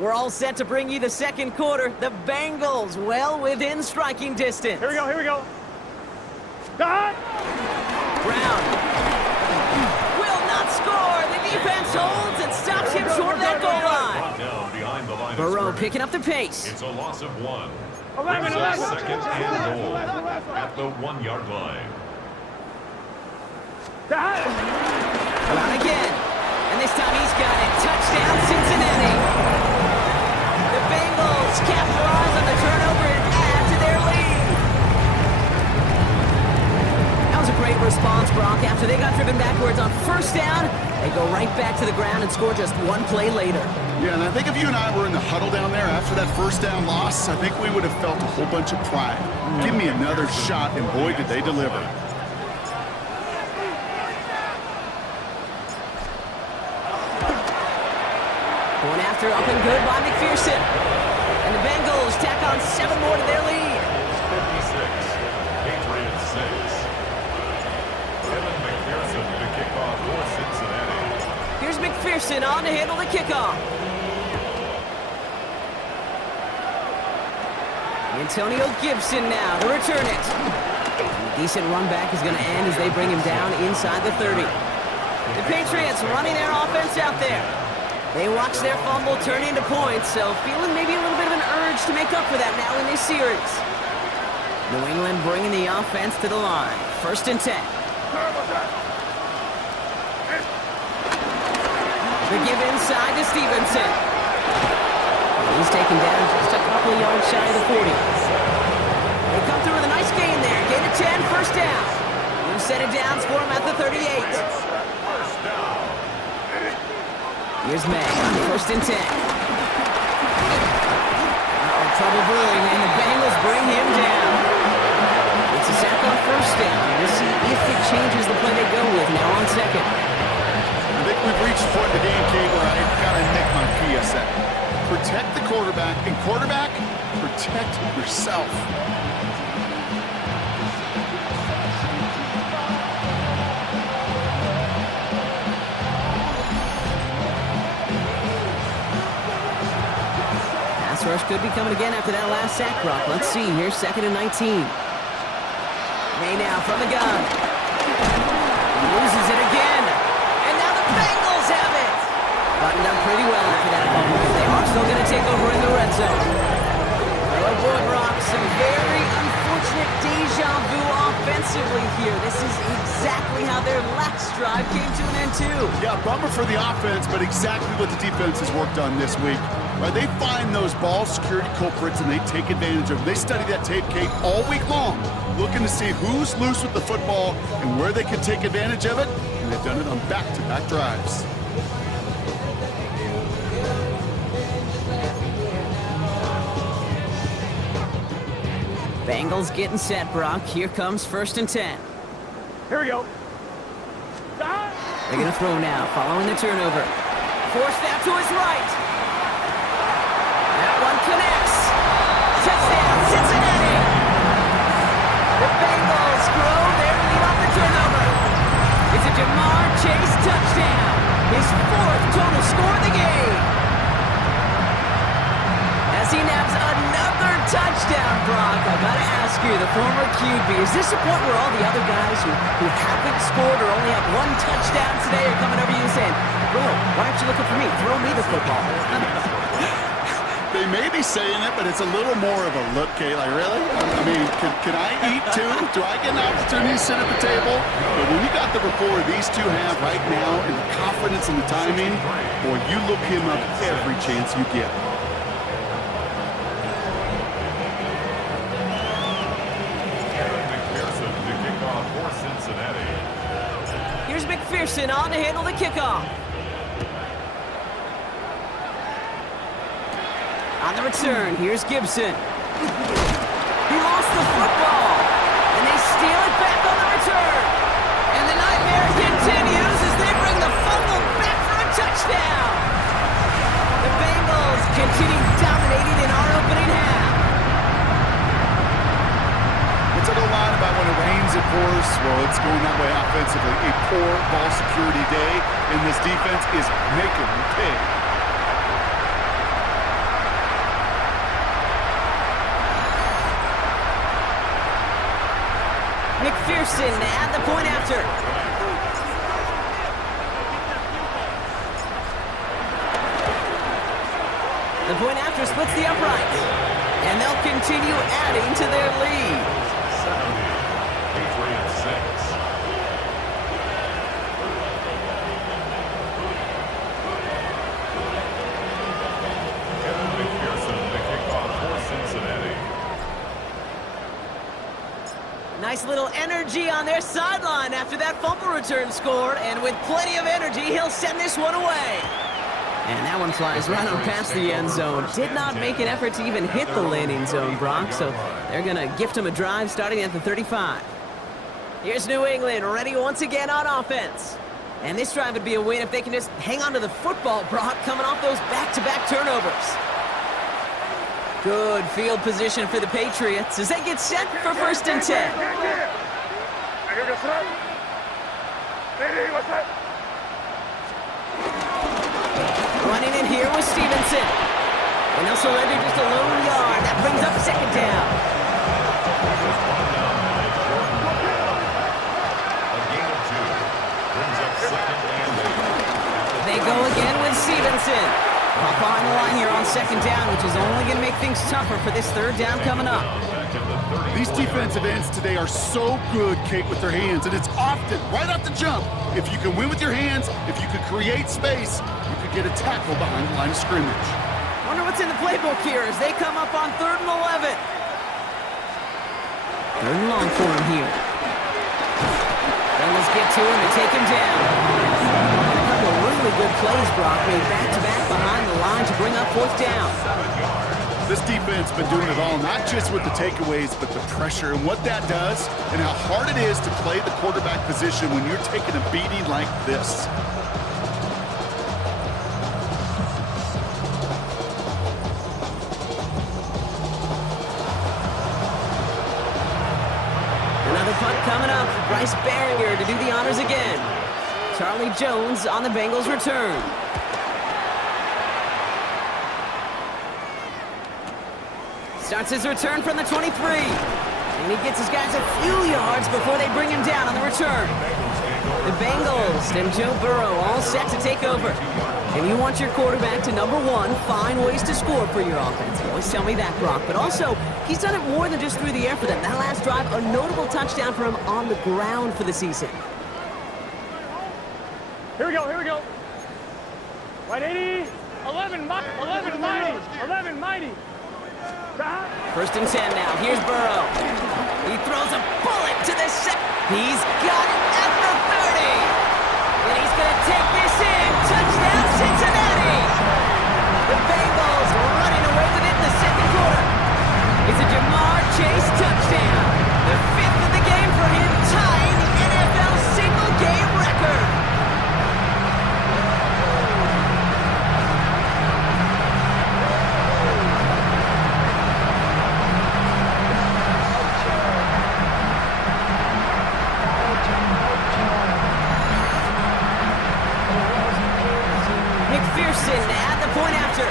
We're all set to bring you the second quarter. The Bengals well within striking distance. Here we go, here we go. Brown will not score. The defense holds and stops him short of that goal line. Burrow picking up the pace. It's a loss of 1. 11. Second and goal at the 1-yard line. Brown again. And this time he's got it. Touchdown, Cincinnati. The Bengals capitalize on the turnover and add to their lead. That was a great response, Brock. After they got driven backwards on first down, they go right back to the ground and score just one play later. Yeah, and I think if you and I were in the huddle down there after that first down loss, I think we would have felt a whole bunch of pride. Give me another shot, and boy, did they deliver. Going after up and good by McPherson. And the Bengals tack on 7 more to their lead. 56, Patriots 6. Kevin McPherson to kick off for Cincinnati. Here's McPherson on to handle the kickoff. Antonio Gibson now to return it. Decent run back is going to end as they bring him down inside the 30. The Patriots running their offense out there. They watch their fumble turn into points, so feeling maybe a little bit of an urge to make up for that now in this series. New England bringing the offense to the line. First and 10. The give inside to Stevenson. He's taken down just a couple of yards shy of the 40. They come through with a nice gain there. Gain of 10, first down. New set of downs for him at the 38. Here's May on first and 10. Trouble brewing, and the Bengals bring him down. It's a sack on first down. We'll see if it changes the play they go with now on second. I think we've reached the point in the game, Kate, where I gotta nick my PSA. Protect the quarterback, and quarterback, protect yourself. Pass rush could be coming again after that last sack, Brock. Let's see. Here's second and 19. May now from the gun. Loses it again. And now the Bengals have it. Buttoned up pretty well after that fumble. They are still going to take over in the red zone. Oh boy, Brock, some very unfortunate deja vu offensively here. This is exactly how their last drive came to an end too. Yeah, bummer for the offense, but exactly what the defense has worked on this week. Right, they find those ball security culprits and they take advantage of them. They study that tape, Kate, all week long, looking to see who's loose with the football and where they can take advantage of it, and they've done it on back-to-back drives. Bengals getting set, Brock. Here comes first and 10. Here we go. They're going to throw now, following the turnover. Forced out to his right. That one connects. Touchdown, Cincinnati. The Bengals grow their lead off the turnover. It's a Jamar Chase touchdown. His 4th total score of the game. As he naps another touchdown, Brock, I gotta ask you, the former QB, is this a point where all the other guys who haven't scored or only have 1 touchdown today are coming over you and saying, bro, why aren't you looking for me? Throw me the football. They may be saying it, but it's a little more of a look, Kate. Like, really? I mean, can I eat too? Do I get an opportunity to sit at the table? But when you got the rapport these two have right now and the confidence and the timing, boy, you look him up every chance you get. Here's McPherson on to handle the kickoff. On the return, here's Gibson. He lost the football, and they steal it back on the return. And the nightmare continues as they bring the fumble back for a touchdown. The Bengals continue dominating in our opening half. What's it a lot about when it rains, it pours? Well, it's going that way offensively. A poor ball security day, and this defense is making them pay. McPherson at the point after. The point after splits the uprights. And they'll continue adding to their lead. 70, Patriots 6. Kevin McPherson, the kickoff for Cincinnati. Nice little energy on their sideline after that fumble return scored. And with plenty of energy, he'll send this one away. And that one flies right on past the end zone. Did not make an effort to even hit the landing zone, Brock, so they're going to gift him a drive starting at the 35. Here's New England, ready once again on offense. And this drive would be a win if they can just hang on to the football, Brock, coming off those back-to-back turnovers. Good field position for the Patriots as they get set for 1st and 10. Running in here with Stevenson. And they'll surrender just a lone yard. That brings up 2nd down. A gain of 2. Brings up 2nd and 8. They go again with Stevenson. Caught behind the line here on 2nd down, which is only going to make things tougher for this 3rd down coming up. These defensive ends today are so good, Kate, with their hands, and it's often right off the jump. If you can win with your hands, if you can create space, you could get a tackle behind the line of scrimmage. Wonder what's in the playbook here as they come up on 3rd and 11. 3rd and long for him here. Bengals get to him and take him down. And a couple of really good plays, Brock, made back-to-back behind the line to bring up 4th down. This defense has been doing it all, not just with the takeaways, but the pressure and what that does and how hard it is to play the quarterback position when you're taking a beating like this. Another punt coming up. Bryce Barrier to do the honors again. Charlie Jones on the Bengals return. Starts his return from the 23. And he gets his guys a few yards before they bring him down on the return. The Bengals and Joe Burrow all set to take over. And you want your quarterback to, number one, find ways to score for your offense. You always tell me that, Brock. But also, he's done it more than just through the air for them. That last drive, a notable touchdown for him on the ground for the season. Here we go, here we go. 180, 11 mighty, 11 mighty. 1st and 10 now. Here's Burrow. He throws a bullet to the set. He's got it at the 30. And he's going to take this in. Touchdown, Cincinnati. The Bengals running away with it in the 2nd quarter. It's a Jamar Chase touchdown. The 5th of the game for him, tying the NFL single-game record. McPherson at the point after.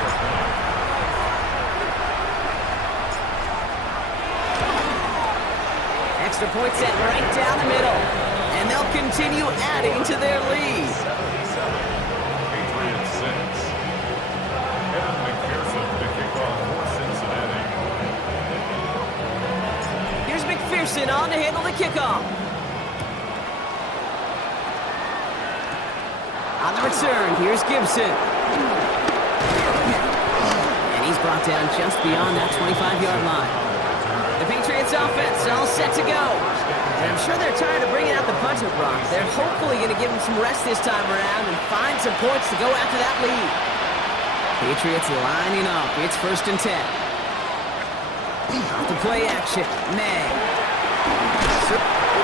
Extra point set right down the middle. And they'll continue adding to their lead. Patriots 6. Kevin McPherson, the kickoff for Cincinnati. Here's McPherson on to handle the kickoff. On the return, here's Gibson. And he's brought down just beyond that 25-yard line. The Patriots offense all set to go. And I'm sure they're tired of bringing out the puncher, Brock. They're hopefully going to give him some rest this time around and find some points to go after that lead. Patriots lining up. It's 1st and 10. Off the play action. May.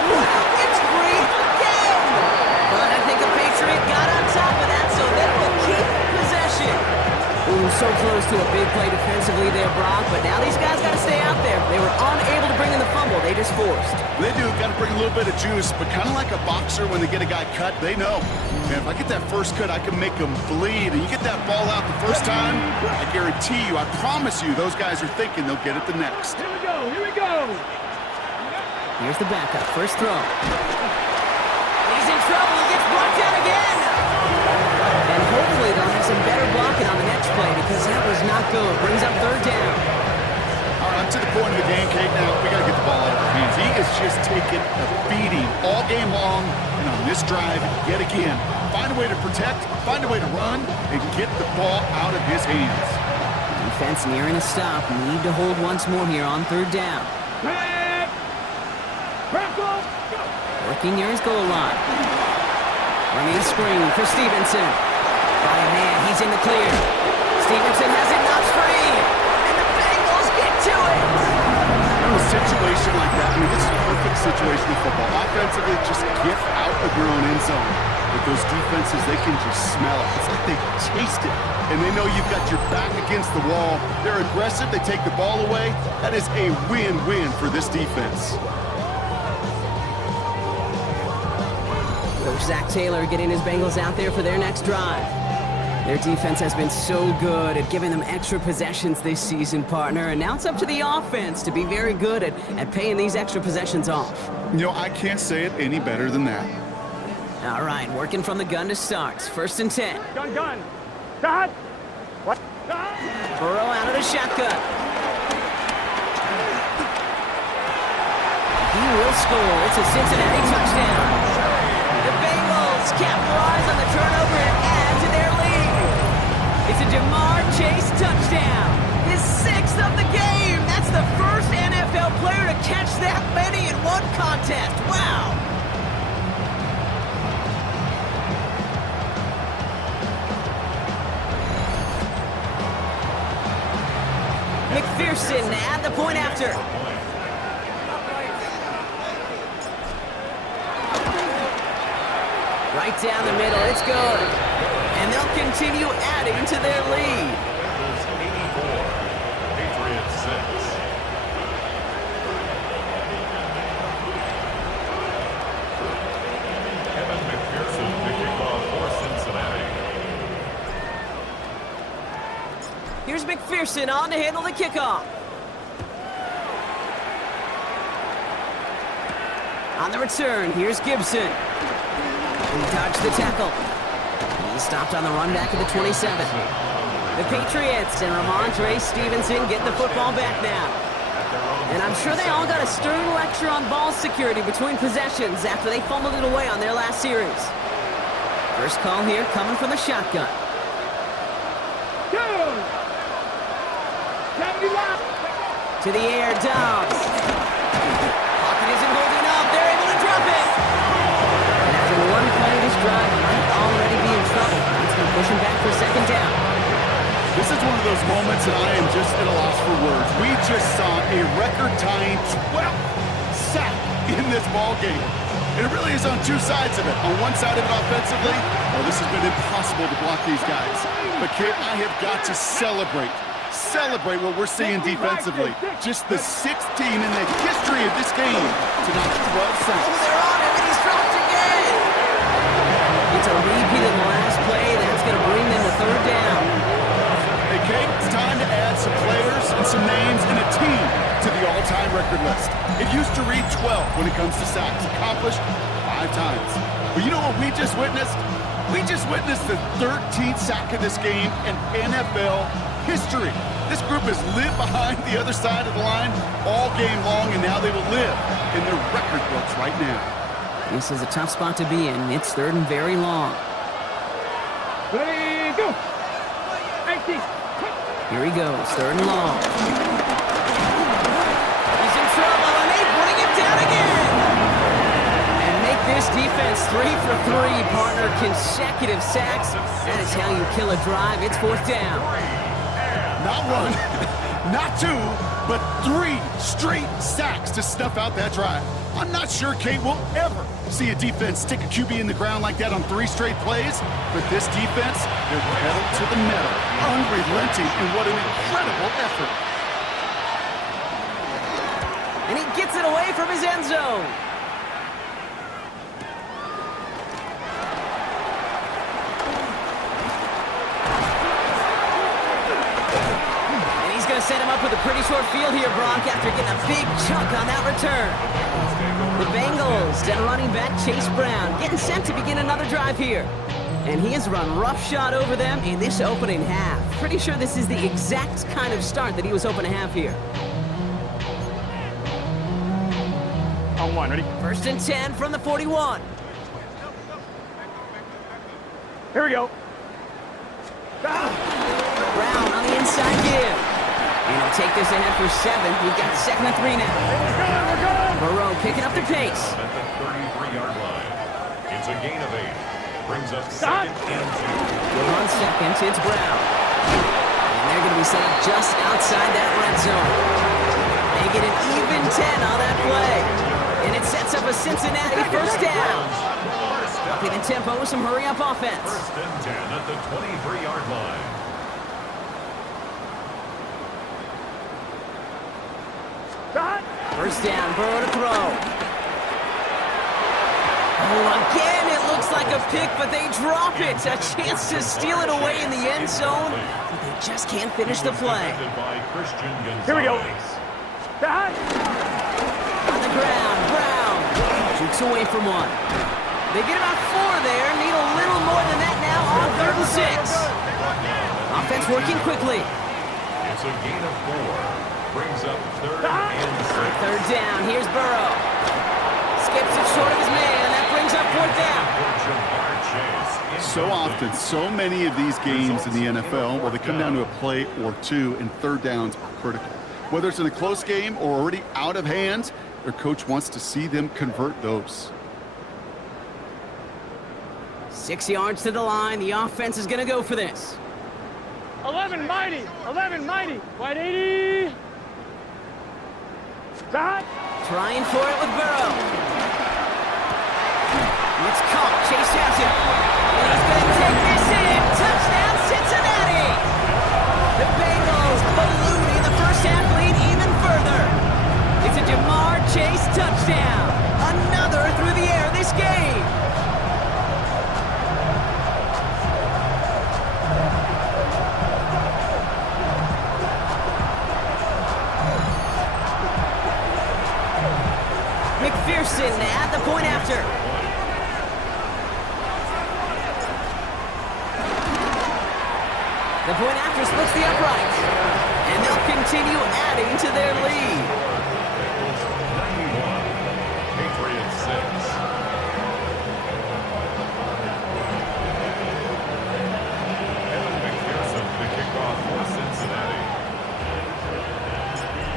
Wow, it's free again! But I think the Patriot got on top of that, so they will keep possession. Ooh, so close to a big play defensively there, Brock, but now these guys got to stay out there. They were unable to bring in the fumble. They just forced. They do. Got to bring a little bit of juice, but kind of like a boxer when they get a guy cut, they know, man, if I get that first cut, I can make them bleed. And you get that ball out the first time, I guarantee you, I promise you, those guys are thinking they'll get it the next. Here we go, here we go. Here's the backup. First throw. He's in trouble. He gets brought down again. And hopefully they'll have some better blocking on the next play because that was not good. Brings up third down. All right, I'm to the point of the game, Kate. Now we got to get the ball out of our hands. He is just taking a beating all game long. And on this drive, yet again, find a way to protect, find a way to run, and get the ball out of his hands. Defense nearing a stop. Need to hold once more here on third down. Working near his goal line. Running a screen for Stevenson. Oh man, he's in the clear. Stevenson has it knocked free. And the Bengals get to it. In a situation like that, I mean, this is a perfect situation in football. Offensively, just get out of your own end zone. But those defenses, they can just smell it. It's like they chased it. And they know you've got your back against the wall. They're aggressive. They take the ball away. That is a win-win for this defense. Coach Zach Taylor getting his Bengals out there for their next drive. Their defense has been so good at giving them extra possessions this season, partner. And now it's up to the offense to be very good at paying these extra possessions off. You know, I can't say it any better than that. All right, working from the gun to start. First and 10. Gun. Dot. What? Burrow out of the shotgun. He will score. It's a Cincinnati touchdown. The Bengals capitalize on the turnover and add to their lead. It's a Jamar Chase touchdown. His 6th of the game. That's the first NFL player to catch that many in one contest. Wow. McPherson at the point after. Right down the middle, it's good. And they'll continue adding to their lead. Bengals 84, Patriots 6. Evan McPherson picking off for Cincinnati. Here's McPherson on to handle the kickoff. On the return, here's Gibson. He dodged the tackle. He stopped on the run back at the 27. The Patriots and Ramondre Stevenson get the football back now. And I'm sure they all got a stern lecture on ball security between possessions after they fumbled it away on their last series. First call here coming from the shotgun. To the air, Dobbs. Pocket isn't holding up. They're able to drop it. And after one play of this drive, he might already be in trouble. That's going to push him back for second down. This is one of those moments that I am just at a loss for words. We just saw a record-tying 12th sack in this ball game. It really is on two sides of it. On one side of it offensively, well, this has been impossible to block these guys. But, Kit, I have got to celebrate what we're seeing defensively. Just the 6th team in the history of this game to knock 12 sacks. Oh, they're on him, and he's dropped again. It's a repeat of the last play. That's going to bring them to third down. Hey, Kate, it's time to add some players and some names and a team to the all-time record list. It used to read 12 when it comes to sacks, accomplished 5 times. But you know what we just witnessed? We just witnessed the 13th sack of this game in NFL history. This group has lived behind the other side of the line all game long, and now they will live in their record books right now. This is a tough spot to be in. It's third and very long. Ready, go. 18. Here he goes, third and long. He's in trouble, and they bring him down again. And make this defense 3 for 3, partner. Consecutive sacks. That is how you kill a drive. It's fourth down. Not 1, not 2, but 3 straight sacks to snuff out that drive. I'm not sure, Kate, we'll ever see a defense stick a QB in the ground like that on 3 straight plays, but this defense, they're pedal to the metal, unrelenting, and what an incredible effort. And he gets it away from his end zone. Set him up with a pretty short field here, Brock, after getting a big chunk on that return. The Bengals, and running back Chase Brown, getting set to begin another drive here. And he has run roughshod over them in this opening half. Pretty sure this is the exact kind of start that he was hoping to have here. On one, ready? 1st and 10 from the 41. Here we go. Brown on the inside give. And he'll take this ahead for 7. We've got 2nd and 3 now. We're good. Burrow picking up the pace. At the 33-yard line. It's a gain of 8. Brings up 2nd and 2. On 2nd, it's Brown. And they're going to be set up just outside that red zone. They get an even 10 on that play. And it sets up a Cincinnati 1st down. Upping the tempo with some hurry-up offense. 1st and 10 at the 23-yard line. Shot. 1st down, Burrow to throw. Oh, again, it looks like a pick, but they drop it. A chance to steal it away in the end zone, but they just can't finish the play. Here we go. Shot. On the ground, Brown jukes away from 1. They get about 4 there, need a little more than that now on 3rd and 6. Offense working quickly. It's a gain of 4. Brings up 3rd and 6. 3rd down, here's Burrow. Skips it short of his man, that brings up 4th down. So often, so many of these games in the NFL, well, they come down to a play or 2, and 3rd downs are critical. Whether it's in a close game or already out of hand, their coach wants to see them convert those. 6 yards to the line, the offense is going to go for this. 11 mighty. 11 mighty. Wide 80. Shot. Trying for it with Burrow. It's caught. Chase has it. And he's going to take this in. Touchdown, Cincinnati. The Bengals ballooning the 1st half lead even further. It's a Jamar Chase touchdown. Another through the air this game. McPherson at the point after. The point after splits the uprights. And they'll continue adding to their lead. 91. Patriots 6. Evan McPherson to kick off for Cincinnati.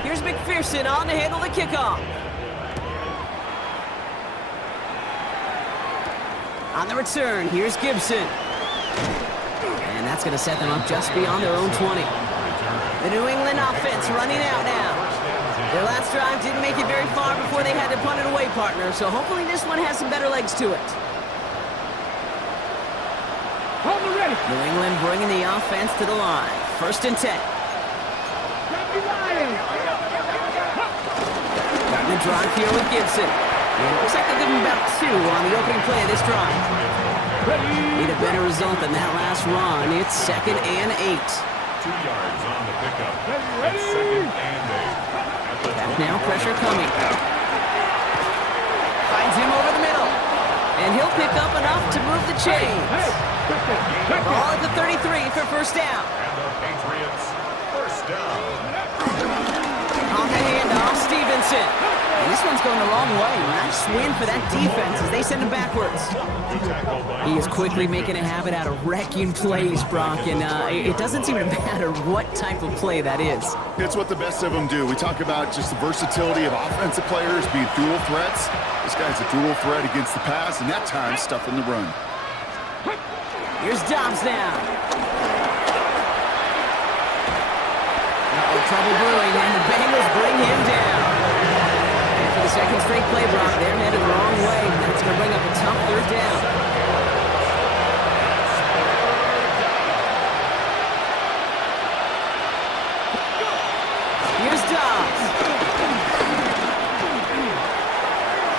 Here's McPherson on to handle the kickoff. On the return, here's Gibson. And that's going to set them up just beyond their own 20. The New England offense running out now. Their last drive didn't make it very far before they had to punt it away, partner, so hopefully this one has some better legs to it. Hold it ready. New England bringing the offense to the line. 1st and 10. Starting the drive here with Gibson. And it looks like they'll give him about 2 on the opening play of this drive. Need a better result than that last run. It's 2nd and 8. 2 yards on the pickup. It's 2nd and 8. Back now, pressure coming. Finds him over the middle. And he'll pick up enough to move the chains. Ball at the 33 for 1st down. And the Patriots 1st down. On the handoff, Stevenson. And this one's going the wrong way. Nice win for that defense as they send him backwards. He is quickly making a habit out of wrecking plays, Brock, and it doesn't seem to matter what type of play that is. It's what the best of them do. We talk about just the versatility of offensive players being dual threats. This guy's a dual threat against the pass, and that time stuffing the run. Here's Dobbs now. Trouble brewing, and the Bengals bring him down. And for the 2nd straight play, Brock, they're headed the wrong way. That's going to bring up a tough 3rd down. Here's Dobbs.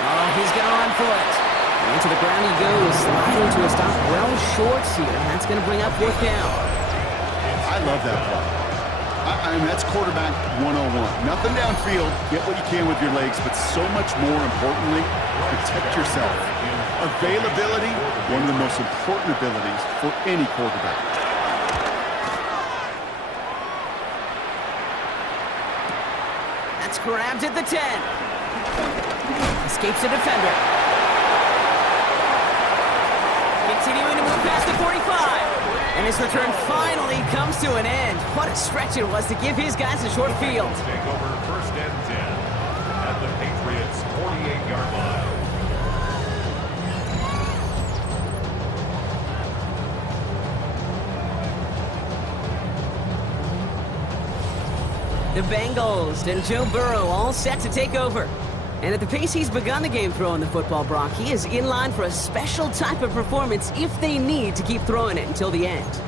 Oh, he's gone for it. And to the ground he goes, sliding to a stop well short here. That's going to bring up 4th down. I love that play. I mean, that's quarterback 101. Nothing downfield. Get what you can with your legs, but so much more importantly, protect yourself. Availability, one of the most important abilities for any quarterback. That's grabbed at the 10. Escapes a defender. Continuing to move past the 45. And his return finally comes to an end. What a stretch it was to give his guys a short field. Take over 1st and 10 at the Patriots' 48-yard line. The Bengals and Joe Burrow all set to take over. And at the pace he's begun the game throwing the football, Brock, he is in line for a special type of performance if they need to keep throwing it until the end.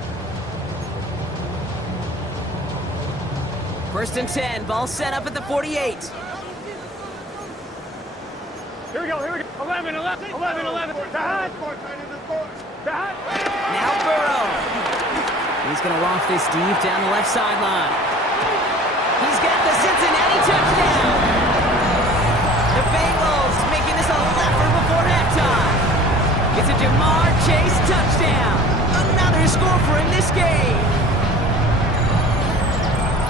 1st and 10, ball set up at the 48. Here we go, here we go. 11, 11, 11, 11. Now Burrow. He's going to loft this deep down the left sideline. He's got the Cincinnati touchdown. The Bengals making this a leper before halftime. It's a Jamar Chase touchdown. Another score for him this game.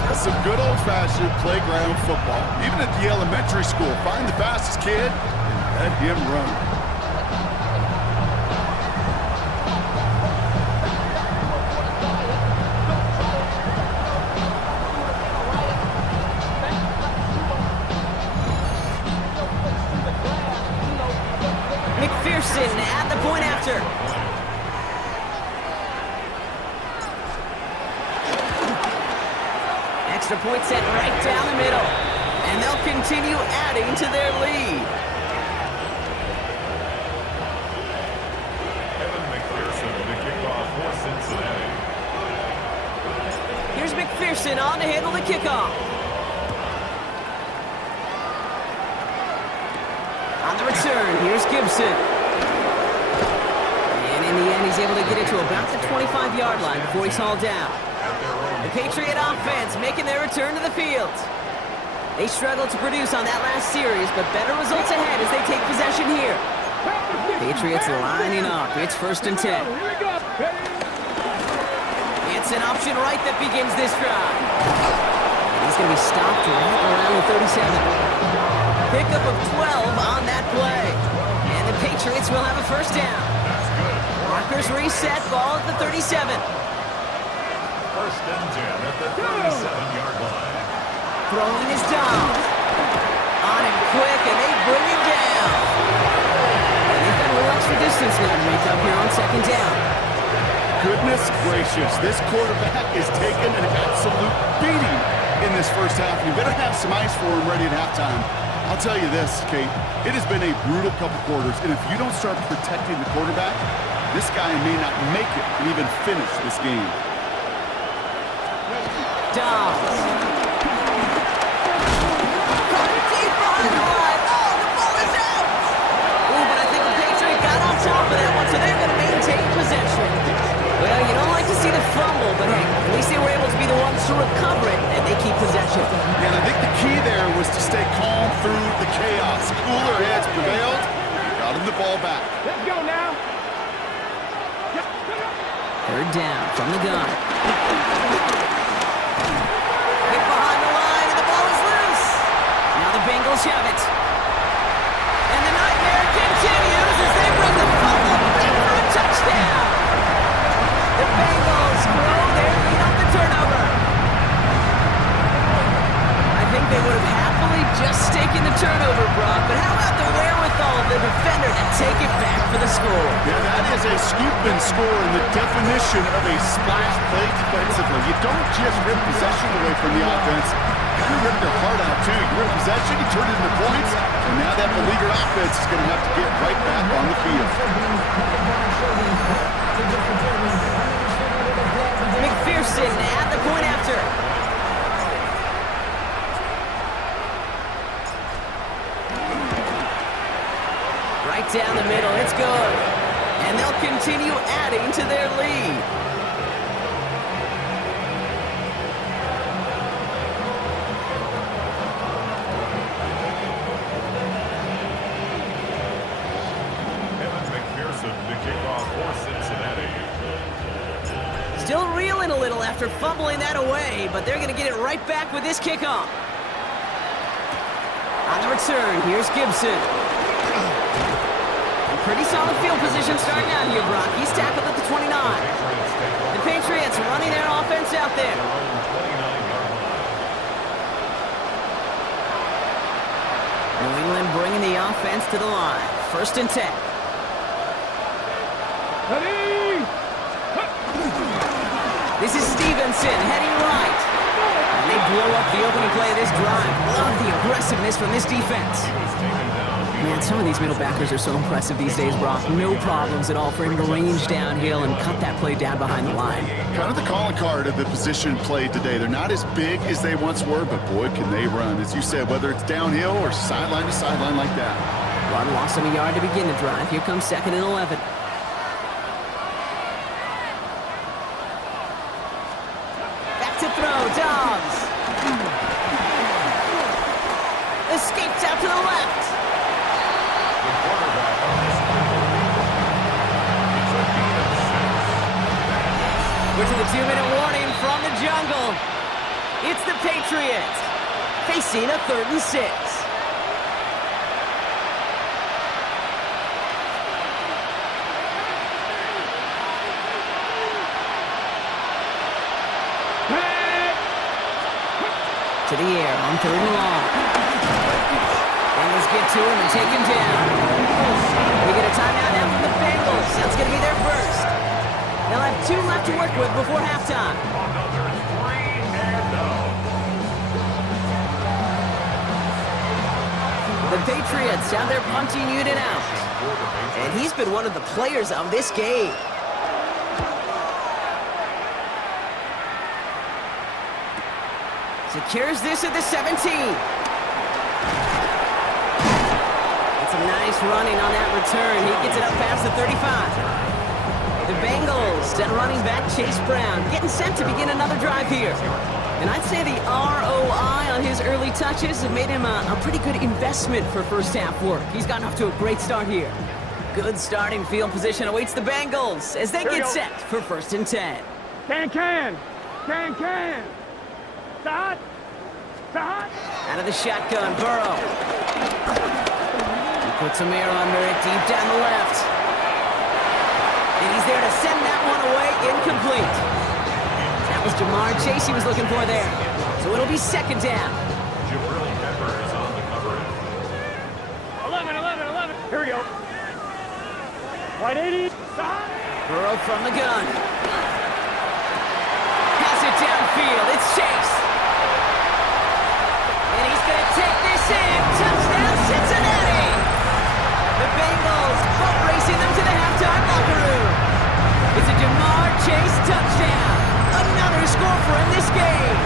That's some good old-fashioned playground football. Even at the elementary school, find the fastest kid and let him run. At the point after. Extra point set right down the middle. And they'll continue adding to their lead. Evan McPherson to kick off for Cincinnati. Here's McPherson on to handle the kickoff. On the return, here's Gibson. In the end, he's able to get it to about the 25-yard line before he's hauled down. The Patriot offense making their return to the field. They struggled to produce on that last series, but better results ahead as they take possession here. Patriots lining up. It's 1st and 10. It's an option right that begins this drive. He's going to be stopped right around the 37. Pickup of 12 on that play. And the Patriots will have a 1st down. Markers reset, ball at the 37. 1st and 10 at the 37-yard line. Throwing is down. On him quick, and they bring him down. And they've got a little extra distance now to make up here on 2nd down. Goodness gracious, this quarterback is taking an absolute beating in this 1st half. You better have some ice for him ready at halftime. I'll tell you this, Kate, it has been a brutal couple quarters, and if you don't start protecting the quarterback, this guy may not make it and even finish this game. Dobbs. Deep behind the line. Oh, the ball is out. Ooh, but I think the Patriots got on top of that one, so they're going to maintain possession. Well, you don't like to see the fumble, but hey, at least they were able to be the ones to recover it, and they keep possession. Yeah, and I think the key there was to stay calm through the chaos. Cooler heads prevailed. Got him the ball back. let's go now. 3rd down from the gun. Hit behind the line, and the ball is loose. Now the Bengals have it. And the nightmare continues as they bring the fumble back for a touchdown. The Bengals grow their lead on the turnover. I think they would have happily just taken the turnover, Brock, but how about the wherewithal of the defender to take it back for the score? Yeah, that is a scoop and score in the definition of a splash play defensively. You don't just rip possession away from the offense. You kind of rip their heart out, too. You rip possession, you turn it into points, and now that beleaguered offense is going to have to get right back on the field. McPherson at the point after. Right down the middle, it's good. And they'll continue adding to their lead. Still reeling a little after fumbling that away, but they're going to get it right back with this kickoff. On the return, here's Gibson. A pretty solid field position starting out here, Brock. He's tackled at the 29. The Patriots running their offense out there. New England bringing the offense to the line. 1st and 10. Ready? This is Stevenson heading right. And they blow up the opening play of this drive. Love the aggressiveness from this defense. Man, some of these middle backers are so impressive these days, Brock. No problems at all for him to range downhill and cut that play down behind the line. Kind of the calling card of the position played today. They're not as big as they once were, but boy, can they run. As you said, whether it's downhill or sideline to sideline like that. Run lost him a yard to begin the drive. Here comes 2nd and 11. Back to throw, Dobbs. Escapes out to the left. We're to the 2-minute warning from the jungle. It's the Patriots facing a 3rd and 6. To the air on 3rd and long. Bengals get to him and take him down. We get a timeout now from the Bengals. That's going to be their first. They'll have 2 left to work with before halftime. The Patriots have their punting unit out. And he's been one of the players of this game. Secures this at the 17. It's a nice running on that return. He gets it up past the 35. The Bengals, that running back Chase Brown, getting set to begin another drive here. And I'd say the ROI on his early touches have made him a pretty good investment for first half work. He's gotten off to a great start here. Good starting field position awaits the Bengals as they get set for 1st and 10. Can. Start. Out of the shotgun, Burrow. He puts some air under it, deep down the left. And he's there to send that one away, incomplete. That was Jamar Chase he was looking for there. So it'll be 2nd down. 11. Here we go. Right 80. Burrow from the gun. Pass it downfield. It's Chase. And he's going to take this in. Touchdown, Cincinnati. The Bengals boat racing them to the halftime locker room. It's a Jamar Chase touchdown. Another score for him this game.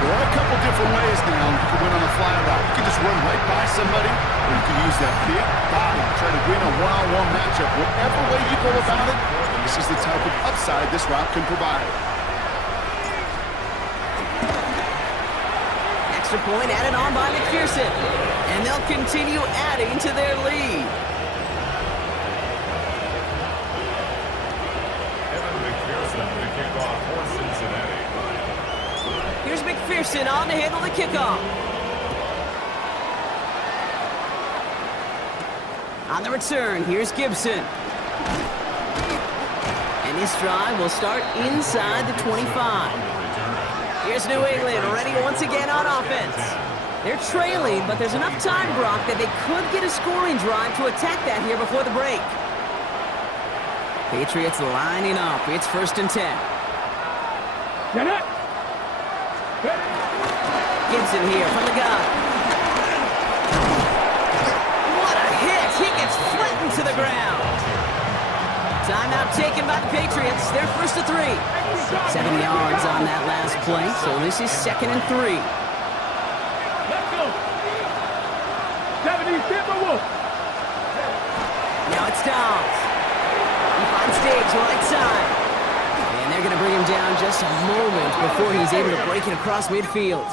There are a couple different ways now you can win on a fly route. You can just run right by somebody, or you can use that big body to try to win a one-on-one matchup. Whatever way you go about it, this is the type of upside this route can provide. Extra point added on by McPherson. And they'll continue adding to their lead. Here's McPherson on to handle the kickoff. On the return, here's Gibson. And this drive will start inside the 25. Here's New England ready once again on offense. They're trailing, but there's enough time, Brock, that they could get a scoring drive to attack that here before the break. Patriots lining up. It's 1st and 10. Get it. Gibson here from the gun. What a hit! He gets flattened to the ground. Timeout taken by the Patriots. They're 1st to 3. 7 yards on that last play, so this is 2nd and 3. Let's go. 70, Timberwolf. Now it's Dobbs. He finds Diggs right side. And they're going to bring him down just a moment before he's able to break it across midfield.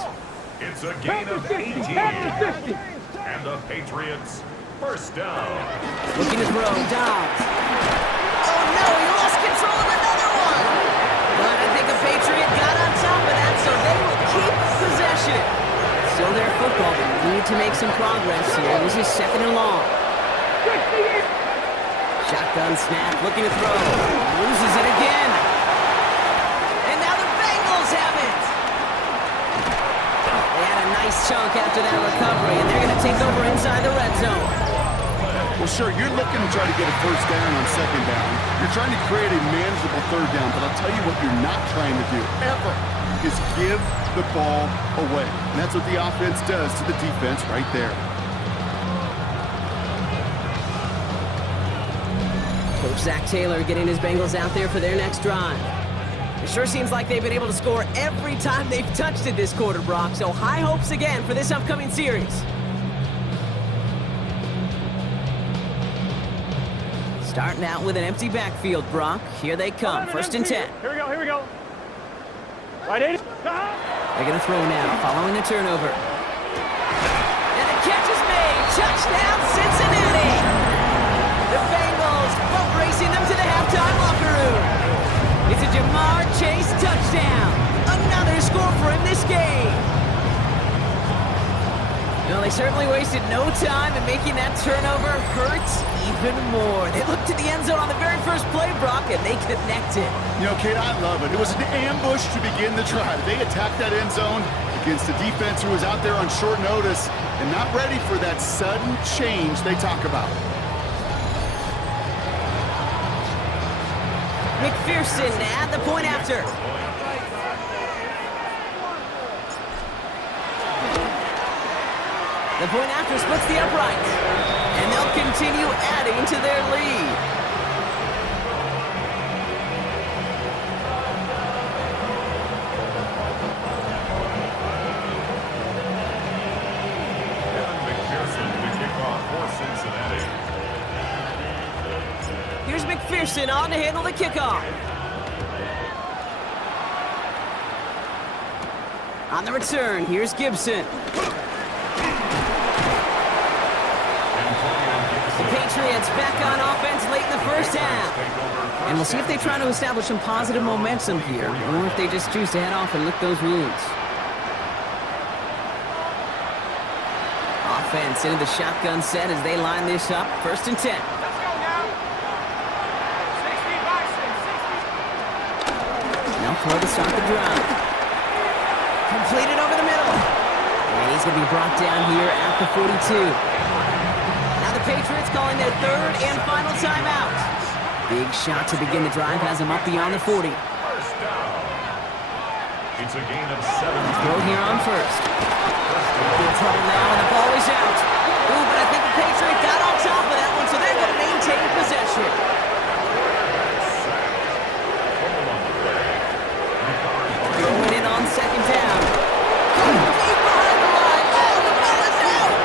It's a gain of 18. And the Patriots, 1st down. Looking to throw, Dobbs. Oh no, he lost control some progress here. This is 2nd and long. Shotgun snap, looking to throw. Loses it again. And now the Bengals have it. They had a nice chunk after that recovery, and they're going to take over inside the red zone. Well, sure, you're looking to try to get a first down on 2nd down. You're trying to create a manageable 3rd down, but I'll tell you what you're not trying to do, ever, is give the ball away. And that's what the offense does to the defense right there. Coach Zach Taylor getting his Bengals out there for their next drive. It sure seems like they've been able to score every time they've touched it this quarter, Brock. So high hopes again for this upcoming series. Starting out with an empty backfield, Brock. Here they come, 1st and 10. Here we go. Right, 80. They're going to throw now, following the turnover. And the catch is made. Touchdown, Cincinnati. The Bengals boat racing them to the halftime locker room. It's a Jamar Chase touchdown. Another score for him this game. Well, they certainly wasted no time in making that turnover hurt even more. They looked to the end zone on the very first play, Brock, and they connected. You know, Kate, I love it. It was an ambush to begin the drive. They attacked that end zone against a defense who was out there on short notice and not ready for that sudden change they talk about. McPherson at the point after. The point after splits the uprights, and they'll continue adding to their lead. McPherson to kick off for Cincinnati. Here's McPherson on to handle the kickoff. On the return, here's Gibson. Patriots back on offense late in the first half. And we'll see if they try to establish some positive momentum here, or if they just choose to head off and lick those wounds. Offense into the shotgun set as they line this up. 1st and 10. Let's go now. 6 feet by 6. Now throw to start the drive. Completed over the middle. And he's going to be brought down here at the 42. Patriots calling their 3rd and final timeout. Big shot to begin the drive has them up beyond the 40. First down. It's a gain of 7. Throw here on 1st. Good trouble now, and the ball is out. Ooh, but I think the Patriots got on top of that one, so they're going to maintain possession. Throwing it on 2nd down. Deep behind the line. Oh, the ball is out.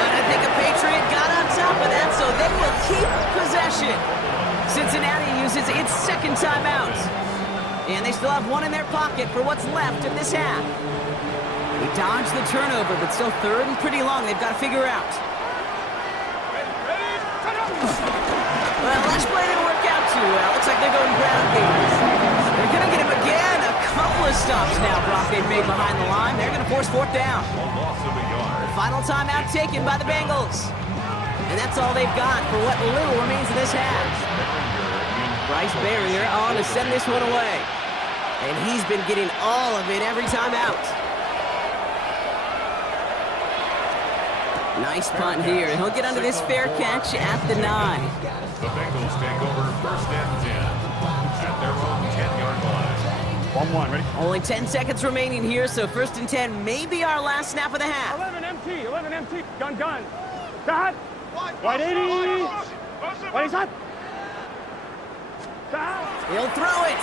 But I think a Patriot got on top of that, so they will keep possession. Cincinnati uses its 2nd timeout. And they still have one in their pocket for what's left of this half. They dodged the turnover, but still 3rd and pretty long. They've got to figure out. Well, last play didn't work out too well. Looks like they're going ground games. They're going to get him again. A couple of stops now Brock they've made behind the line. They're going to force 4th down. Final timeout taken by the Bengals. And that's all they've got for what little remains of this half. Bryce Barrier on to send this one away. And he's been getting all of it every time out. Nice punt here. He'll get under this fair catch at the 9. The Bengals take over 1st and 10 at their own 10-yard line. 1-1, ready? Only 10 seconds remaining here, so 1st and 10 may be our last snap of the half. 11 empty. Gun. Got. White 80. White hot. He'll throw it.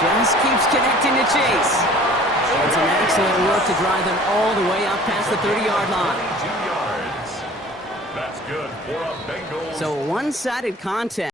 Just keeps connecting to Chase. It's an excellent work to drive them all the way up past the 30-yard line. 2 yards. That's good for a Bengals. So one-sided contest.